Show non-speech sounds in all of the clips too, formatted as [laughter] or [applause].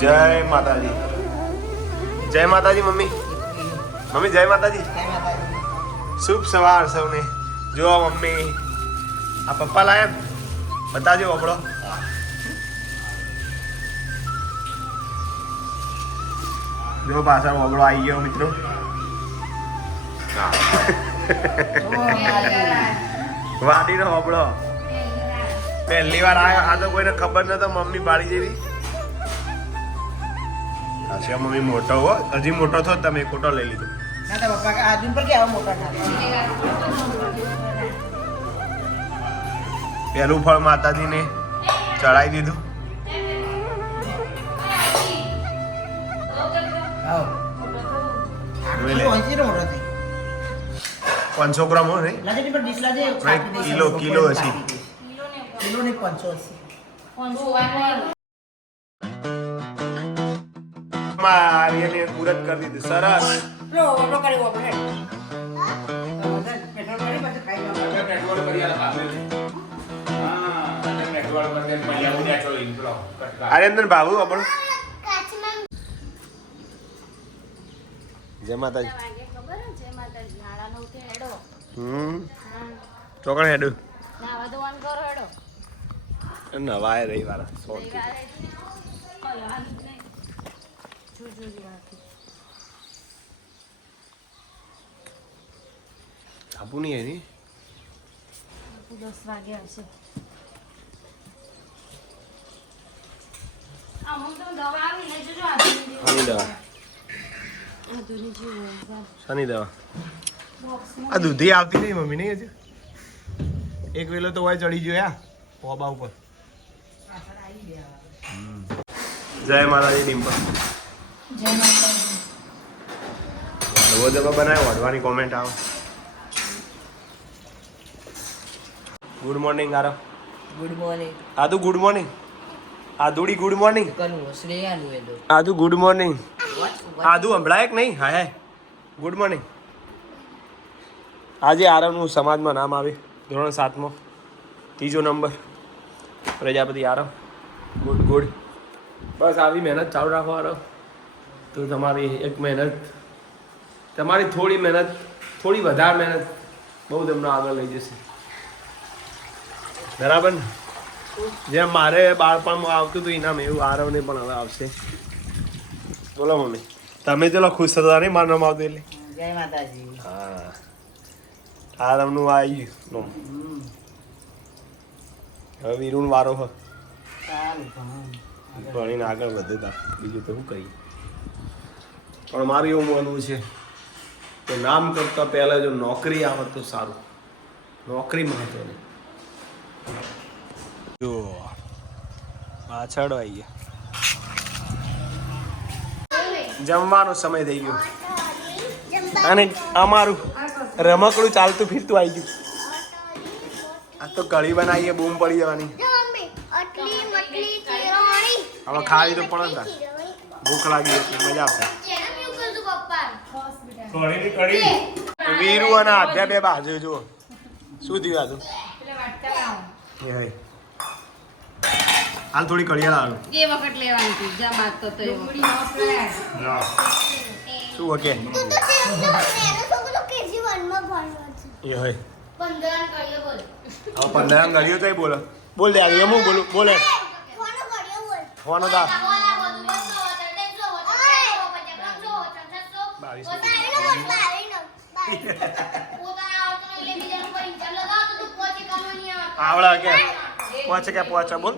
જય માતાજી. જય માતાજી, મમ્મી. મમ્મી, જય માતાજી. શુભ સવાર સૌને. જો મમ્મી, આ પપ્પા લાયા? બતાજો આપણો. જો પાછા વગડો આવી ગયો, મિત્રો. વાડીનો વગડો. પહેલી વાર આવ્યો આ તો કોઈને ખબર નતો, મમ્મી પાડી જેવી. અચ્છા મમ્મી મોટો હો હજી મોટો થો તમે ખોટો લઈ લીધો. ના તો પપ્પા કે દિન પર કે આવો મોટો ના. પહેલું ફળ માતાજીને ચડાવી દીધું. પાંચસો ગ્રામ હો ને લાજે ની પર ડીશ લાજે ભાઈ, કિલો, કિલો હશે. કિલો ને પાંચસો હશે મારી એને પૂરત કરી દીધી. સરસ. લો ઓટો કરી ઓપરે અંદર બાબુ આપણું જય માતાજી. હમ. ચોકણ હેડું. નવાય આપું નહીં એની દસ વાગે હશે અમુક દવા આવી લઈ જજો આધુનિક શાની દવા આધુનિક જેવું શાની દવા બોક્સમાં આ દૂધી આવતી નહીં મમ્મી નહીં હજુ એક વેલો તો હોય ચડી ગયો યા પોબા ઉપર જય માતાજી ડિમ્પલ જય માતાજી બનાવ્યો વઢવાની કોમેન્ટ આવો ગુડ મોર્નિંગ આરો ગુડ મોર્નિંગ આદુ ગુડ મોર્નિંગ આદુડી ગુડ મોર્નિંગ આદુ ગુડ મોર્નિંગ આદુ સંભળાય કે નહીં? હા હે ગુડ મોર્નિંગ આજે આરવનું સમાજમાં નામ આવે. ધોરણ સાતમો. ત્રીજો number. Prajapati Aarav. Good good બસ આવી મહેનત ચાલુ રાખો આરવ. તો તમારી એક મહેનત તમારી થોડી મહેનત થોડી વધારે મહેનત બહુ તમને આગળ લઈ જશે. બરાબર ને? જેમ મારે બાળપણમાં આવતું હતું ઇનામ એવું આરવને પણ હવે આવશે. બોલો મમ્મી. તમે ચલો ખુશ થતા નહીં મારું નામ આવતું એટલે? જય માતાજી. હા. આરવનું આવી ગયું. હવે વીરુન વારો હોય. ભણીને આગળ વધે તા બીજું તો શું કહીએ પણ મારું એવું માનવું છે કે નામ કરતાં પહેલાં જો નોકરી આવે તો સારું. નોકરી મહત્વની. જો પાછળ આવી ગયા જમવાનો સમય થઈ ગયો. અને અમારું રમકડું ચાલતું ફીરતું આવી ગયું. આ તો કઢી બનાવીએ બૂમ પડી જવાની. હવે ખાવી તો પણ. ભૂખ લાગી મજા આવશે. કઢીની કઢી. વીરુ અને આધ્યા બે બાજુ જો શું થયું આજુ. હાલ થોડી કઢિયા લાવવાનું એ વખત લેવાની હતી. માગતો તો વખત. શું ઓકે તું તો તો એ હોય પંદર બોલ. તો બોલો. બોલ દે આજે હું બોલું? બોલે. ફોન હતા આવડા કે? પહોંચે કે પહોંચે? બોલ.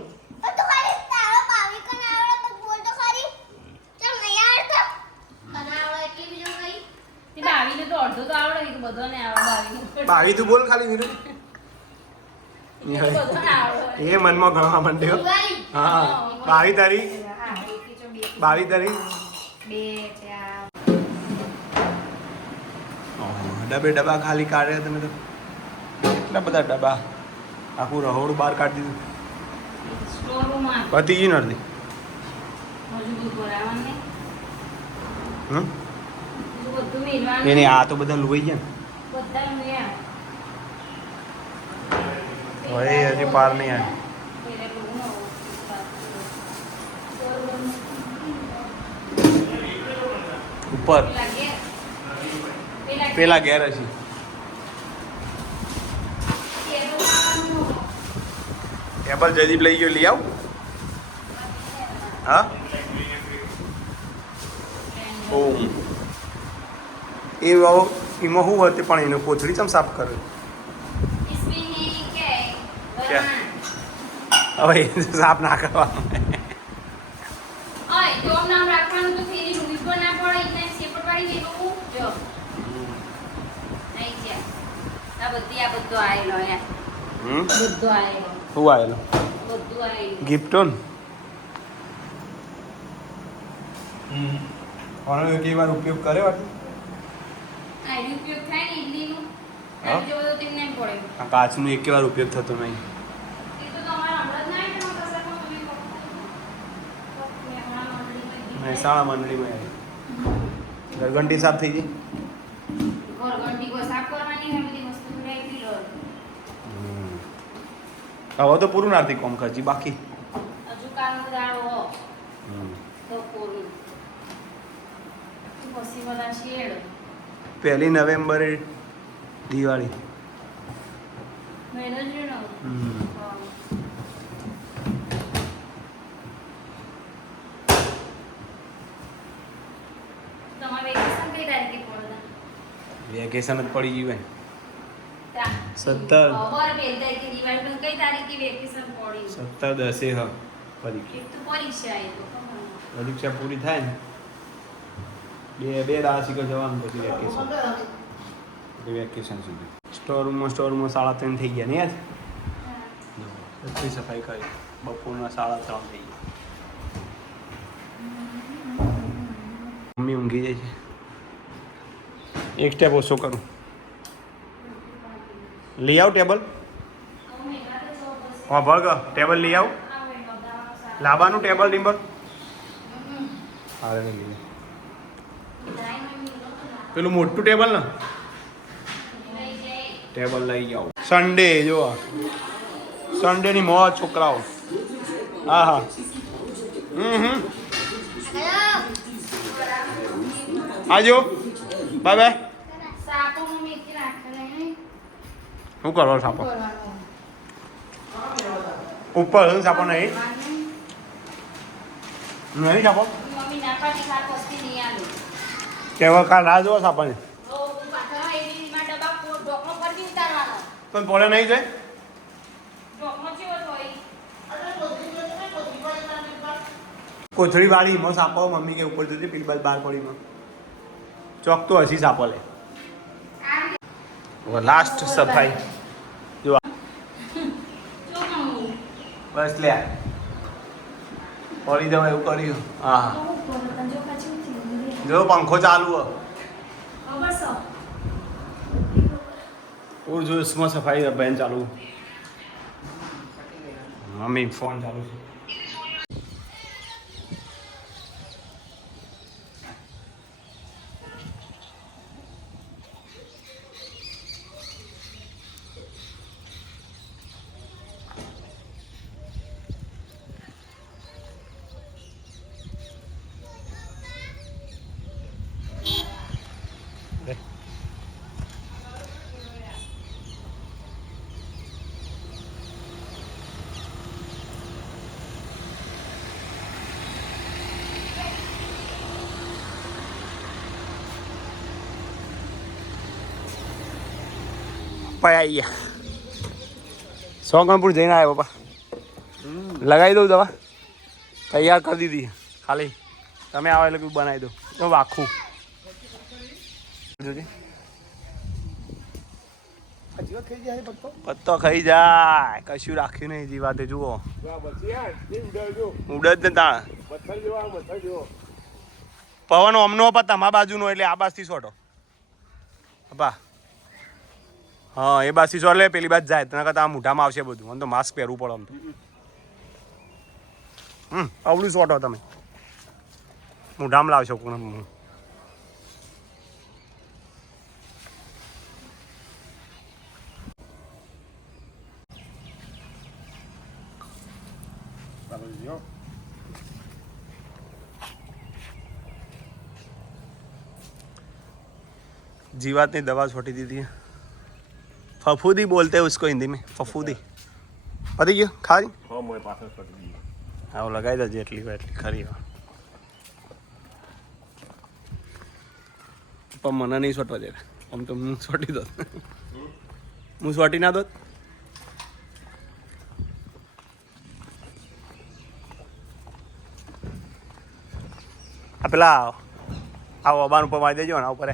બાવી તું બોલ ખાલી. વીરુ એ મનમાં ગણવા માંડ્યો. હા બાવી તારી? હા, એક બાવી તારી? બે ચાર ડબે ડબ્બા ખાલી કાઢ્યા તમે તો. કેટલા બધા ડબ્બા? આખું રહોડું બહાર કાઢી દીધું. પતી ગયું નથી એની આ તો બધા લોહી ગયા ને. હવે હજી પાર નહીં આવે. ઉપર. પેલા ઘેર હશે એપલ જજીબ લઈ ગયો લઈ આવ. હા? ઓમ. એ એમાં શું હતું પણ એનું કોથળી ચમ સાફ કરે? હવે સાફ ના કરવાનું બધી આ બધું આયેલો યાર હમ? બધું આયેલો શું આવેલો? બધું આયેલું ગિફ્ટ ઓન કોનો એક વાર ઉપયોગ કર્યો આ ઉપયોગ થાય ને ઇડલીનું? હા? જો બધું તેમને પડે. આ કાચનો એક વાર ઉપયોગ થતો નહીં. મહેસાણા મંડળીમાં આવી ગરગંટી સાફ થઈ ગઈ ઘરઘંટી કોઈ સાફ કરવાની હોય બધી વસ્તુ લઈ પી લો હવે તો પૂરું નાથી કોમ ખર્ચી બાકી? પહેલી નવેમ્બરે દિવાળી. વેકેશન જ પડી ગયું પડ્યું સત્તર દસે હ પરીક્ષા. પૂરી થાય ને? બે બે શીખો જવાનું પછી વેકેશન વેકેશન સુધી. સ્ટોર રૂમમાં સ્ટોર રૂમમાં સાડા ત્રણ થઈ ગયા ને યાર બધી સફાઈ કરી. બપોરના સાડા ત્રણ થઈ ગયા. મમ્મી ઊંઘી જાય છે. એક સ્ટેપ ઓછો કરું. લઈ આવ ટેબલ. હા ભગ. ટેબલ લઈ આવ. લાવવાનું ટેબલ. લઈ ના. પેલું મોટું ટેબલ ને? ટેબલ લઈ જાઓ સન્ડે જો સન્ડેની મોજ છોકરાઓ. હા હા. હમ આજો બાય બાય શું કરો સાપો ઉપર શું સાપો નહીં. નહીં સાપો. કેવા કાલ રાહ જોવો સાપોને. પણ પોલે નહીં જાય? કોથળી વાળી એમાં સાપો મમ્મી કે ઉપર જતી પીલબાજ બાર પડી પડીમાં. ચોક તો હસી સાપો લે. લાસ્ટ સફાઈ જો બસ લે પડી જવાય એવું કર્યું હા જો પંખો ચાલુ પૂર જો સફાઈ બેન ચાલુ મમ્મી ફોન ચાલુ છે પપ્પા આવી ગયા. સોગનપુર જઈને આવ્યા પપ્પા. લગાવી દઉં દવા. તૈયાર કરી દીધી. ખાલી તમે આવો એટલે કોઈ બનાવી દો તો આખું. જોજે. પત્તો ખાઈ જાય. કશું રાખ્યું નહીં જીવાતે જુઓ. ઉડ ને તાણ પવન ઓમનો પણ તમારા બાજુનો એટલે આ બાજથી છોટો પપ્પા. હા, એ બાસી જોર લે, પેલી બાજ જાય. તને કરતા આ આવશે બધું. મને તો માસ્ક પહેરવું પડે આમ તો. હમ અવળું શોટો તમે. મોઢામાં લાવશો કોણ જીવાતની દવા છોટી દીધી फफूदी बोलते हैं उसको हिंदी में फफूदी પતી ગયો ખારી હો મોય પાછળ પડી ગઈ હા હું લગાવી દેજે એટલી હોય એટલી ખરી હોય. પણ મને નહીં સોટવા દે આમ તો હું સોટી દો હું સોટી ના દોત આ પેલા આ ઓબાન ઉપર મારી દેજો ને આ ઉપર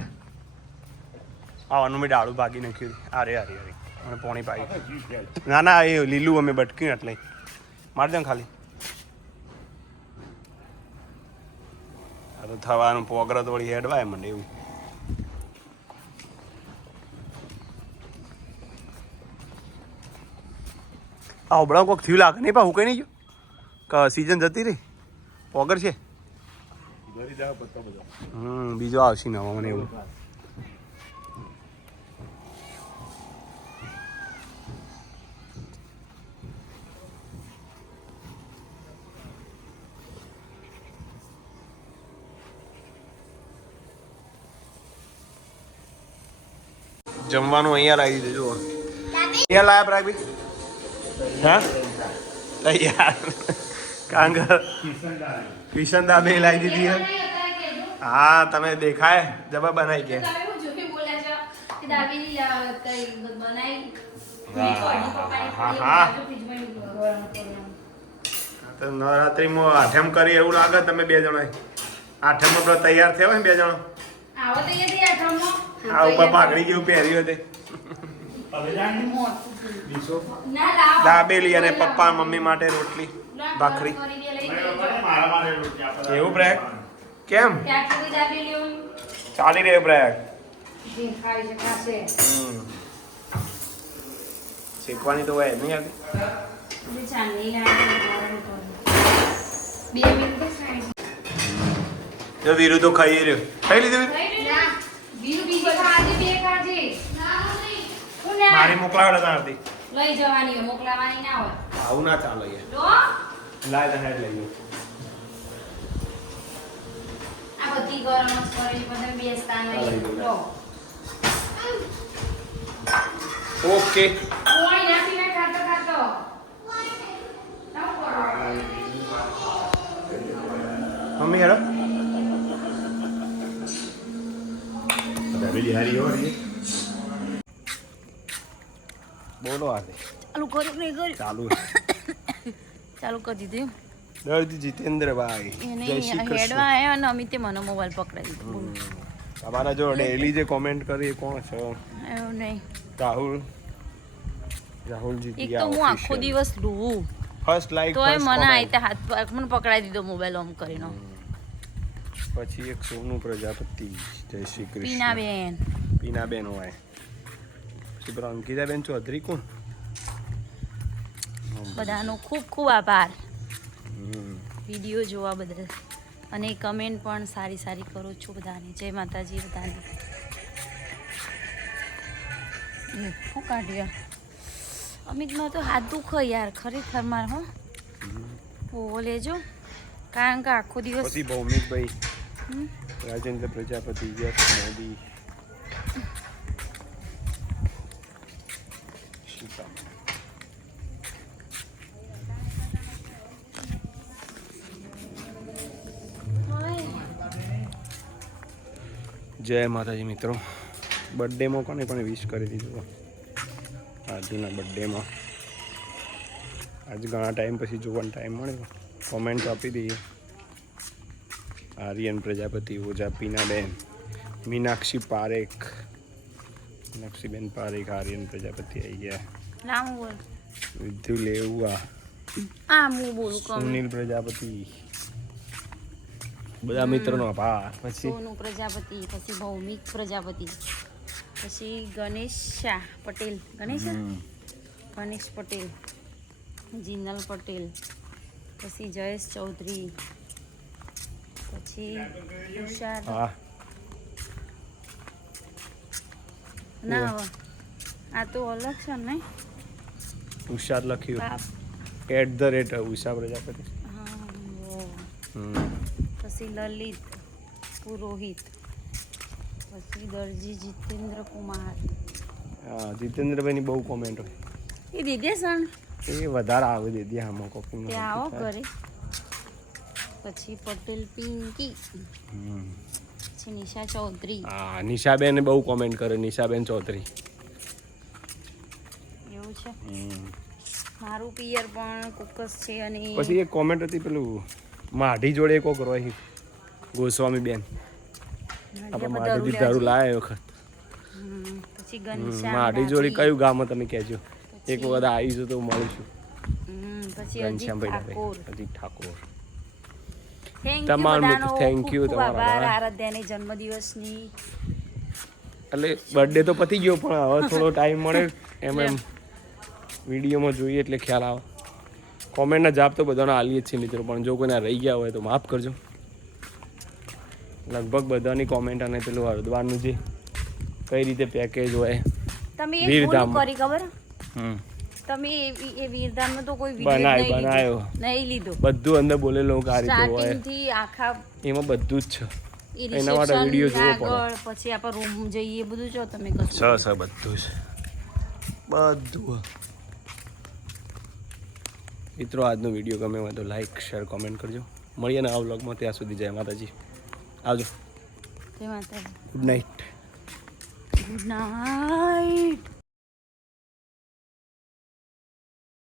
એ. આવાનું મેં ડાળું ભાગી નાખ્યું. અરે અરે અરે અને પોણી પાઈ. ના ના એ લીલું અમે બટક્યું એટલે. મારી દો ને ખાલી. આ તો થવાનું પોગરત વળી હેડવાય મને એવું. આ હબળા કોક થયું લાગે નહીં પા હું કઈ નહીં ગયો. કે સિઝન જતી રહી. પોગર છે. હમ બીજો આવશે નવો મને એવું. જમવાનું અહીંયા લાવી દીધું અહીંયા લાયા પ્રાગભાઈ હા? તૈયાર કારણ કે કિશન દાબે લાવી દીધી હે. તમે દેખાય. જબા બનાવી કે. નવરાત્રીમાં આઠમ કરી એવું લાગે તમે બે જણા આઠમમાં પેલો તૈયાર થયા હોય બે જણા? આ ઉપર પાઘડી જેવું પહેર્યું હતી. દાબેલી અને પપ્પા મમ્મી માટે રોટલી ભાખરી. એવું બ્રેક? કેમ? ચાલી રહ્યો હમ. શીખવાની તો હોય નહીં ખાઈ જો વીરુ તો ખાઈ રહ્યો. ખાઈ લીધું વીરુ? ના બીજું બીજી ખાજે બે ખાજે હું ના મારી મોકલાવેલા ત્યાંથી લઈ જવાની હોય મોકલાવાની ના હોય. આવું ના ચાલે લાય તને લઈ લો આ બધી ગરમ જ કરી બધા બેસતા નહીં. લો. ઓકે. કોઈ નથી મેં ખાતો ખાતો. મમ્મી હેડો દાબેલી હારી હોય. બોલો આજે. ચાલુ કર્યું નહીં કર્યું? ચાલુ [coughs] ચાલુ કરી દીધું દર્દી જીતેન્દ્રભાઈ. જય શ્રી હેડવા કૃષ્ણ આવ્યા અને અમિતે મને મોબાઈલ પકડાવી દીધો. તમારા જો ડેલી જે કોમેન્ટ કરી કોણ છે? એવું નહીં. રાહુલ. રાહુલજી એક તો હું આખો દિવસ લૂવું. ફર્સ્ટ લાઈક તોય મને આઈતે હાથ પગ- મને પકડાવી દીધો મોબાઈલ ઓમ કરીને. પછી એક સોનું પ્રજાપતિ. જય શ્રી કૃષ્ણ. પીનાબેન. પીનાબેન હોય. પછી પેલા અંકિતાબેન ચૌધરી કોણ બધાનો ખૂબ ખૂબ આભાર. વીડિયો જોવા બદલ. અને કમેન્ટ પણ સારી સારી કરું છું બધાને. જય માતાજી બધાને. શું કાઢ્યા? અમિતમાં તો હાથ દુખો યાર ખરેખર માર હો. ઓવો લેજો. કારણ કે આખો દિવસ ભૌમિકભાઈ. રાજેન્દ્ર પ્રજાપતિ યશ મોદી. જય માતાજી મિત્રો. બર્થડેમાં કોને કોને વિશ કરી દીધું આજુના બર્થડેમાં આજ ઘણા ટાઈમ પછી જોવાનો ટાઈમ મળ્યો. કોમેન્ટ આપી દઈએ. આર્યન પ્રજાપતિ ઓજા પીનાબેન મીનાક્ષી પારેખ. મીનાક્ષીબેન પારેખ આર્યન પ્રજાપતિ આવી ગયા. વિધુ લેવું આ સુનિલ પ્રજાપતિ. બધા મિત્રોનો આભાર. પછી? સોનુ પ્રજાપતિ પછી ભૌમિક પ્રજાપતિ પછી ગણેશ શાહ પટેલ. ગણેશ? ગણેશ પટેલ જીનલ પટેલ પછી જયેશ ચૌધરી પછી તુષાર. ના હવે આ તો અલગ છે ને. ઉષાર લખ્યું. At the rate Usha Prajapati હા. પછી લલિત પુરોહિત પછી દરજી જીતેન્દ્ર કુમાર હા જીતેન્દ્રભાઈની બહુ કોમેન્ટ હોય. એ દીદી સણ? એ વધારે આવે દીદી આમાં કોપી તે આવો કરે પછી પટેલ પિંકી. પછી નિશા ચૌધરી. હા નિશાબેન બહુ કોમેન્ટ કરે નિશાબેન ચૌધરી. એવું છે? મારું પિયર પણ કુકસ છે અને પછી એક કોમેન્ટ હતી પેલું માઢી જોડે કોક રોહિત ગોસ્વામી બેન આપણે માઢીથી દારૂ લાયા વખત. માઢી જોડે કયું ગામ તમે કહેજો. એક વખત આવીશું તો મળીશું હમ, પછી અજીત ઠાકોર. થેન્ક યુ તમારા. આરાધ્યાની જન્મદિવસની. એટલે બર્થડે તો પતી ગયો પણ હવે થોડો ટાઈમ મળે એમ એમ વિડીયોમાં જોઈએ એટલે ખ્યાલ આવે. કોમેન્ટના જવાબ તો બધાના આલીએ જ છે મિત્રો પણ જો કોઈના રહી ગયા હોય તો માફ કરજો. લગભગ બધાની કોમેન્ટ અને પેલું હરદ્વારનું જે કઈ રીતે પેકેજ હોય તમે એક કરી ખબર? તમે એ વીરધામનો તો કોઈ બનાય, વીડિયો નહીં લીધો. બધું અંદર બોલેલો આ રીતે હોય. આખા એમાં બધું જ છે. એના માટે reception જોવો પડે. પછી આપણે રૂમ જઈએ બધું જો તમે કશું. બધું જ. બધું. મિત્રો આજનો વીડિયો ગમે હોય તો લાઇક શેર કોમેન્ટ કરજો. મળીએ ને આ વ્લોગમાં ત્યાં સુધી જય માતાજી. આવજો. જય માતાજી. Good night good night